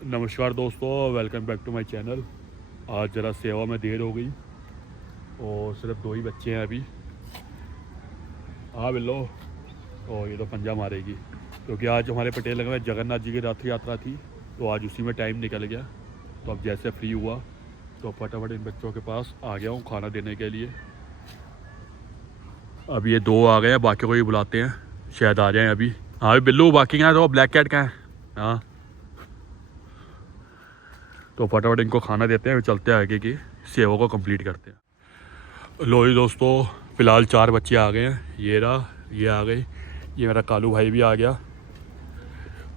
नमस्कार दोस्तों, welcome back to my channel. आज ज़रा सेवा में देर हो गई और सिर्फ दो ही बच्चे हैं अभी। हाँ बिल्लो। और ये तो पंजा मारेगी क्योंकि आज हमारे पटेल नगर में जगन्नाथ जी की रथ यात्रा थी, तो आज उसी में टाइम निकल गया। तो अब जैसे फ्री हुआ तो फटाफट इन बच्चों के पास आ गया हूँ खाना देने के लिए। अब ये दो आ गए हैं, बाकी को ही बुलाते हैं, शायद आ जाएँ अभी। हाँ भी बिल्लू, बाकी कहाँ है? तो ब्लैक कैट कहाँ है? हाँ, तो फटाफट इनको खाना देते हैं, चलते हैं आगे की सेवा को कंप्लीट करते हैं। लो जी दोस्तों, फ़िलहाल 4 बच्चे आ गए हैं। ये रहा, ये आ गई, ये मेरा कालू भाई भी आ गया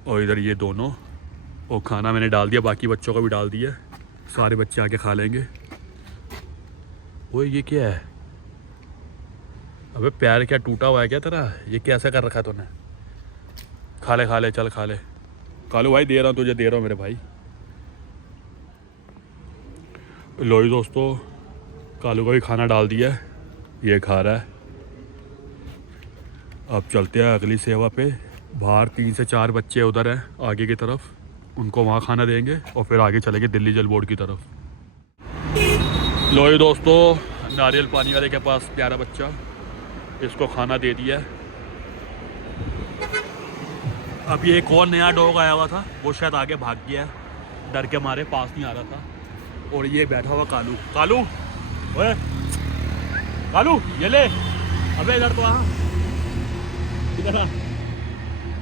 और इधर ये दोनों। और खाना मैंने डाल दिया, बाकी बच्चों को भी डाल दिया। सारे बच्चे आके खा लेंगे। वो ये क्या है? अबे पैर क्या टूटा हुआ है क्या तेरा? ये कैसे कर रखा है तूने? खा ले चल खा ले। कालू भाई दे रहा हूँ तुझे, दे रहा हूँ मेरे भाई। लो जी दोस्तों, कालू का भी खाना डाल दिया है, ये खा रहा है। अब चलते हैं अगली सेवा पे। बाहर 3 से 4 बच्चे उधर हैं आगे की तरफ, उनको वहाँ खाना देंगे और फिर आगे चलेंगे दिल्ली जल बोर्ड की तरफ। लो जी दोस्तों, नारियल पानी वाले के पास प्यारा बच्चा, इसको खाना दे दिया है। अब ये एक और नया डॉग आया हुआ था, वो शायद आगे भाग गया है, डर के मारे पास नहीं आ रहा था। और ये बैठा हुआ कालू। कालू ओए कालू, ये ले। अबे इधर तो आ, इधर आ।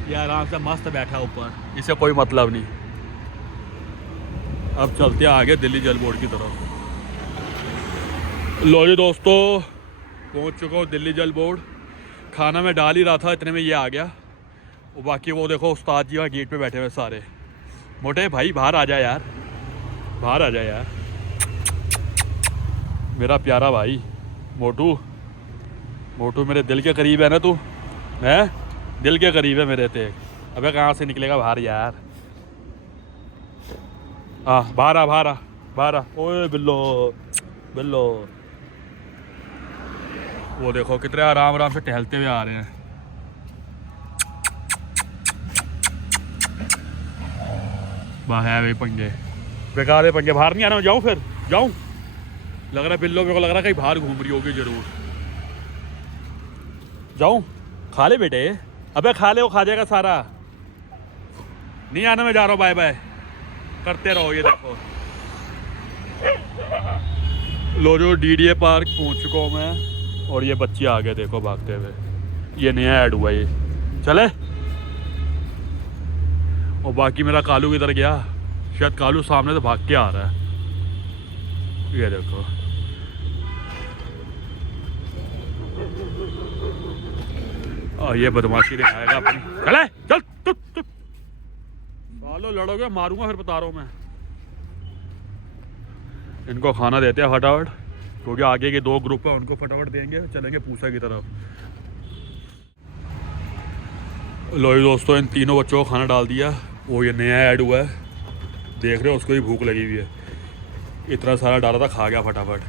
ये आराम से मस्त बैठा ऊपर, इसे कोई मतलब नहीं। अब चलते हैं आगे दिल्ली जल बोर्ड की तरफ। लो जी दोस्तों, पहुंच चुका हूँ दिल्ली जल बोर्ड। खाना मैं डाल ही रहा था, इतने में ये आ गया। और बाकी वो देखो उस्ताद जी वहाँ गेट पे बैठे हुए सारे। मोटे भाई बाहर आ जा यार, बाहर आ जा यार, मेरा प्यारा भाई मोटू। मोटू मेरे दिल के करीब है ना तू, है दिल के करीब है मेरे ते। अबे कहाँ से निकलेगा बाहर यार? हाँ बाहर आ, बाहर आ, बाहर आ। ओए बिल्लो, बिल्लो। वो देखो कितने आराम आराम से टहलते हुए आ रहे हैं। बाहर है भाई पंगे, बेकार है पंगे। बाहर नहीं आना, जाऊँ फिर जाऊँ? लग रहा है बिल्लो, मेरे को लग रहा है कहीं बाहर घूम रही होगी जरूर। जाऊँ? खा ले बेटे। अबे खा ले, वो खा जाएगा सारा। नहीं आना, मैं जा रहा हूँ, बाय बाय। करते रहो। ये देखो लो जो डीडीए पार्क पहुँच चुका हूँ मैं, और ये बच्चे आ गए देखो भागते हुए। ये नया ऐड हुआ ये, चले। और बाकी मेरा कालू किधर गया? शायद कालू सामने से भाग के आ रहा है। ये देखो, और ये बदमाशी दिखाएगा अपनी। चले चल, चुप चुप। सालो लड़ोगे मारूंगा फिर, बता रहा हूँ मैं। इनको खाना देते हैं फटाफट, क्योंकि आगे के 2 ग्रुप है, उनको फटाफट देंगे, चलेंगे पूसा की तरफ। लो जी दोस्तों, इन तीनों बच्चों को खाना डाल दिया। वो ये नया ऐड हुआ है, देख रहे हो, उसको भी भूख लगी हुई है। इतना सारा डाला था, खा गया फटाफट।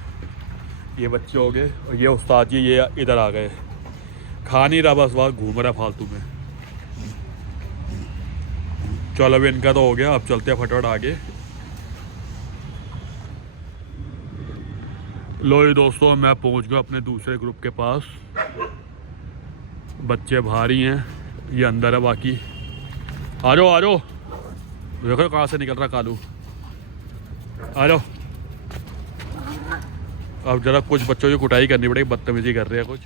ये बच्चे हो गए और ये उस्ताद जी ये इधर आ गए। खा नहीं रहा, बस वहाँ घूम रहा फालतू में। चलो अभी इनका तो हो गया, अब चलते हैं फटाफट आगे। लो जी दोस्तों, मैं पहुँच गया अपने दूसरे ग्रुप के पास। बच्चे बाहर ही हैं, ये अंदर है बाकी। आ जाओ आ जाओ, देखो कहाँ से निकल रहा कालू। आ जाओ। अब ज़रा कुछ बच्चों की कुटाई करनी पड़ेगी, बदतमीजी कर रहे हैं कुछ।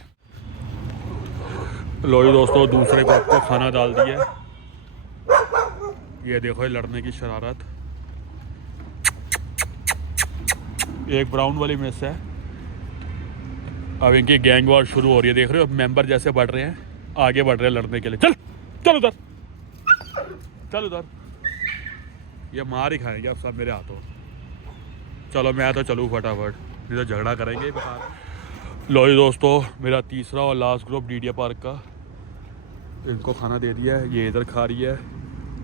लो जी दोस्तों, दूसरे ग्रुप को खाना डाल दिया। ये देखो ये लड़ने की शरारत। एक ब्राउन वाली मिस है। अब इनकी गैंग वॉर शुरू हो रही है, देख रहे हो मेंबर जैसे बढ़ रहे हैं, आगे बढ़ रहे हैं लड़ने के लिए। चल चल उधर, चल उधर। ये मार ही खाएंगे अब सब मेरे हाथों। चलो मैं तो चलूँ फटाफट, नहीं तो झगड़ा करेंगे बेकार। लो जी दोस्तों, मेरा तीसरा और लास्ट ग्रुप डीडीए पार्क का, इनको खाना दे दिया है। ये इधर खा रही है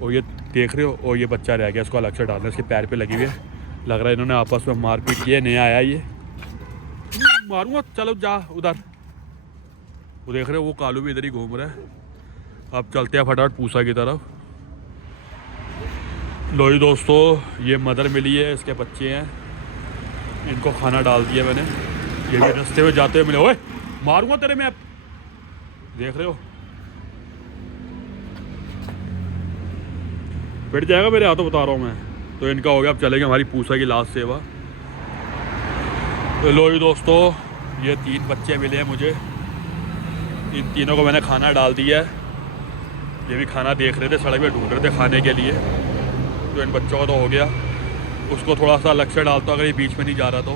और ये देख रहे हो, और ये बच्चा रह गया, इसको अलग से डालना है, इसके पैर पे लगी हुई है। लग रहा है इन्होंने आपस में मारपीट की है, नया आया ये। मारूंगा, चलो जा उधर। वो देख रहे हो, वो कालू भी इधर ही घूम रहा है। अब चलते हैं फटाफट पूसा की तरफ। लो जी दोस्तों, ये मदर मिली है, इसके बच्चे हैं, इनको खाना डाल दिया मैंने। ये भी रास्ते में जाते हुए मिले। ओए मारूंगा तेरे में, देख रहे हो फिट जाएगा मेरे हाथों, बता रहा हूँ मैं। तो इनका हो गया, अब चलेंगे हमारी पूसा की लास्ट सेवा। तो लो जी दोस्तों, ये 3 बच्चे मिले हैं मुझे, इन तीनों को मैंने खाना डाल दिया है। ये भी खाना देख रहे थे, सड़क में ढूंढ रहे थे खाने के लिए। तो इन बच्चों का तो हो गया, उसको थोड़ा सा अलग से डालता हूँ अगर ये बीच में नहीं जा रहा तो।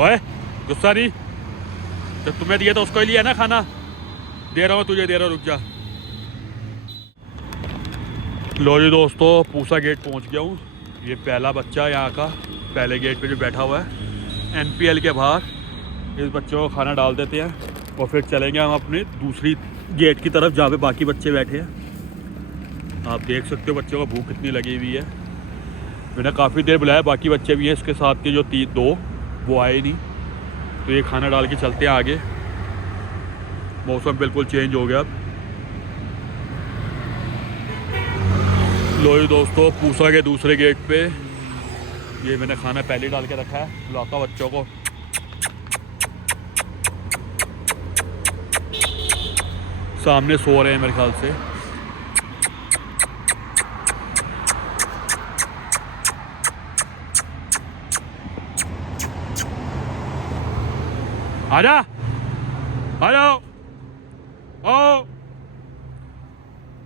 ओए गुस्सा नहीं, तो तुम्हें दिया तो उसको ही लिया ना खाना, दे रहा हूँ तुझे, दे रहा हूँ, रुक जा। लो जी दोस्तों, पूसा गेट पहुँच गया हूँ। ये पहला बच्चा यहाँ का पहले गेट पे जो बैठा हुआ है NPL के बाहर। इस बच्चों को खाना डाल देते हैं और फिर चलेंगे हम अपने दूसरी गेट की तरफ जहाँ पे बाकी बच्चे बैठे हैं। आप देख सकते हो बच्चों को भूख कितनी लगी हुई है। मैंने काफ़ी देर बुलाया, बाकी बच्चे भी हैं इसके साथ के जो 2 वो आए नहीं। तो ये खाना डाल के चलते हैं आगे। मौसम बिल्कुल चेंज हो गया अब। लो जी दोस्तों, पूसा के दूसरे गेट पे ये मैंने खाना पहले डाल के रखा है, बुलाता हूँ बच्चों को। सामने सो रहे हैं मेरे ख्याल से। आजा, आ जाओ, आओ।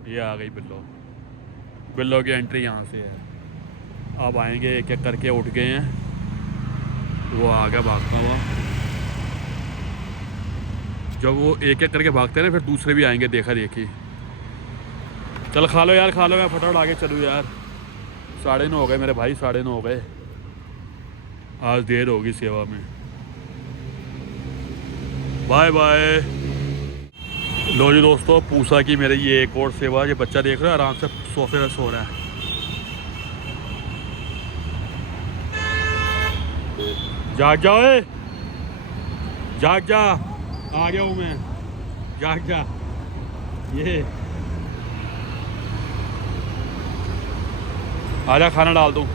ये आ गई बिल्लो। बिल्लो की एंट्री यहाँ से है। अब आएंगे, एक एक करके उठ गए हैं। वो आ गया भागता हुआ। जब वो एक एक करके भागते हैं ना, फिर दूसरे भी आएंगे देखा देखी। चल खा लो यार, खा लो, मैं फटाफट आगे चलूँ यार। 9:30 हो गए मेरे भाई, 9:30 हो गए। आज देर होगी सेवा में। Bye bye. लो जी दोस्तों, पूसा की मेरी ये एक और सेवा। ये बच्चा देख रहे हो आराम से सोफे पर सो रहा है। जाग जाओ, जाग जा, आ गया हूँ मैं, जाग जा। ये आजा, खाना डाल दूँ।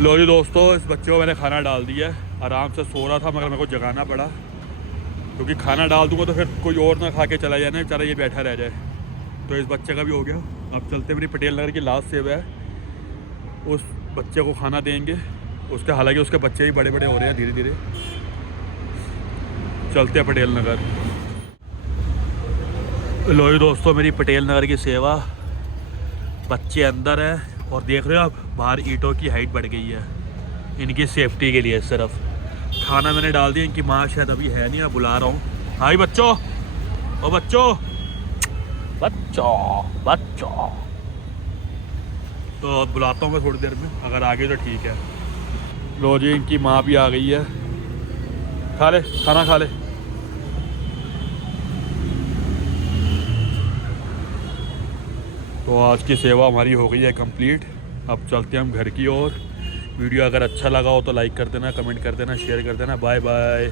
लो जी दोस्तों, इस बच्चे को मैंने खाना डाल दिया है। आराम से सो रहा था मगर मेरे को जगाना पड़ा, क्योंकि खाना डाल दूँगा तो फिर कोई और ना खा के चला जाए ना, बेचारा ये बैठा रह जाए। तो इस बच्चे का भी हो गया। अब चलते, मेरी पटेल नगर की लास्ट सेवा है। उस बच्चे को खाना देंगे उसके, हालांकि उसके बच्चे ही बड़े बड़े हो रहे हैं धीरे धीरे। चलते हैं पटेल नगर। लो जी दोस्तों, मेरी पटेल नगर की सेवा। बच्चे अंदर है और देख रहे हो आप बाहर ईंटों की हाइट बढ़ गई है, इनकी सेफ्टी के लिए। सिर्फ खाना मैंने डाल दिया, इनकी माँ शायद अभी है नहीं, मैं बुला रहा हूँ। हाय बच्चों, ओ बच्चों, बच्चों, बच्चों। तो बुलाता हूँ मैं थोड़ी देर में, अगर आ गई तो ठीक है। लो जी, इनकी माँ भी आ गई है। खा ले, खाना खा ले। तो आज की सेवा हमारी हो गई है कंप्लीट। अब चलते हैं हम घर की ओर। वीडियो अगर अच्छा लगा हो तो लाइक कर देना, कमेंट कर देना, शेयर कर देना। Bye bye.